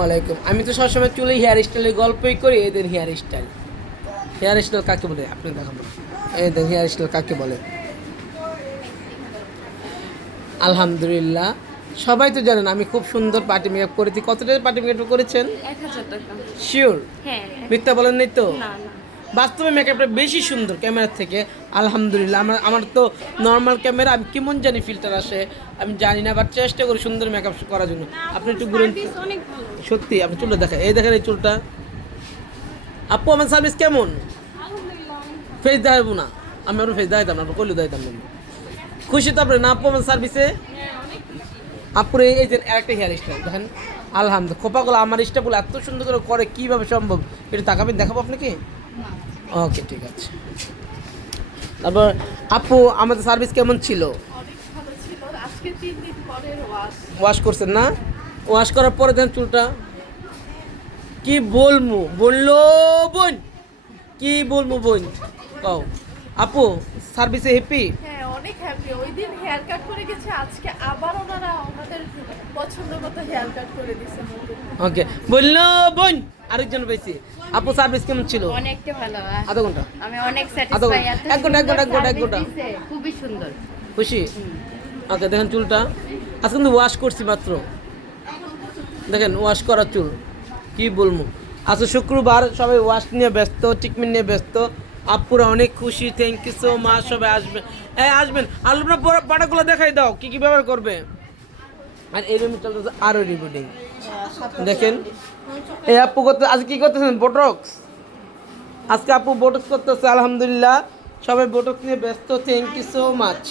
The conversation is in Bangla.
ওয়ালাইকুম। আমি তো সবসময় চুলে হেয়ার স্টাইলের গল্পই করি। এদের হেয়ার স্টাইল, হেয়ার স্টাইল কাকে বলে আপনি দেখাবো। এদের হেয়ার স্টাইল কাকে বলে। আলহামদুলিল্লাহ, সবাই তো জানেন আমি খুব সুন্দর পার্টি মেকআপ করেছি। কত টাকা পার্টি মেকআপ করেছেন? ১,০০০ টাকা। শিওর? হ্যাঁ। মিথ্যা বলেন নাই তো? না, না। বাস্তবে মেকআপটা বেশি সুন্দর ক্যামেরার থেকে। আলহামদুলিল্লাহ, আমার তো নর্মাল ক্যামেরা, আমি কেমন জানি ফিল্টার আসে, আমি জানি না, বাট চেষ্টা করি সুন্দর মেকআপ করার জন্য। না, আপনি আপুর একটু ঘুরেন। সার্ভিস অনেক ভালো। সত্যি আপনি চুলটা দেখেন, এই দেখেন এই চুলটা। আপু আমার সার্ভিস কেমন? আলহামদুলিল্লাহ। ফেস দেখাবো না, আমি আপনার ফেস দেখাইতাম না, আপনার কইলে দেখাইতাম না। খুশি তো আপনি না আপু আমার সার্ভিসে? হ্যাঁ, অনেক খুশি। আপুর এই যে আরেকটা হেয়ার স্টাইল দেখেন। আলহামদুলিল্লাহ, খোপাগুলো আমার স্টাইলগুলো এত সুন্দর করে করে কীভাবে সম্ভব, এটা তাকাবেন, দেখাবো আপনাকে। না, ওকে ঠিক আছে। তারপর আপু আমাদের সার্ভিস কেমন ছিল? অনেক ভালো ছিল। আজকে ৩ দিন পরের ওয়াশ। ওয়াশ করছেন না? ওয়াশ করার পরে দেন চুলটা কি বলবো, বললো বোন, কি বলবো বোন কও। আপু সার্ভিসে হ্যাপি? হ্যাঁ, অনেক হ্যাপি। ওই দিন হেয়ার কাট করে গেছে, আজকে আবার ওনারা ওনাদের পছন্দ মতো হেয়ার কাট করে দিছে। ওকে, বললো বোন। আরেকজন পেয়েছি। আপু সার্ভিস কেমন ছিল? অনেকটা ভালো। আধা ঘন্টা? আমি অনেক আধা স্যাটিসফাই। ঘন্টা? এক ঘন্টা? এক ঘন্টা? খুবই সুন্দর। খুশি? ওকে দেখেন চুলটা আজকে কিন্তু ওয়াশ করছি মাত্র। দেখেন ওয়াশ করা চুল, কি বলবো। আজকে শুক্রবার, সবাই ওয়াশ নিয়ে ব্যস্ত, ট্রিটমেন্ট নিয়ে ব্যস্ত। আপুরা অনেক খুশি, থ্যাংক ইউ সো মাচ। সবাই আসবেন, হ্যাঁ আসবেন। আলুরা পাটাগুলো দেখাই দাও কি কি ব্যবহার করবে। আর এই রুমে চলতেছে আরও রিবুটিং। দেখেন এই আপু করতে আজকে কি করতেছেন? বোটক্স। আজকে আপু বোটক্স করতেছে। আলহামদুলিল্লাহ, সবাই বোটক্স নিয়ে ব্যস্ত, থ্যাংক ইউ সো মাচ।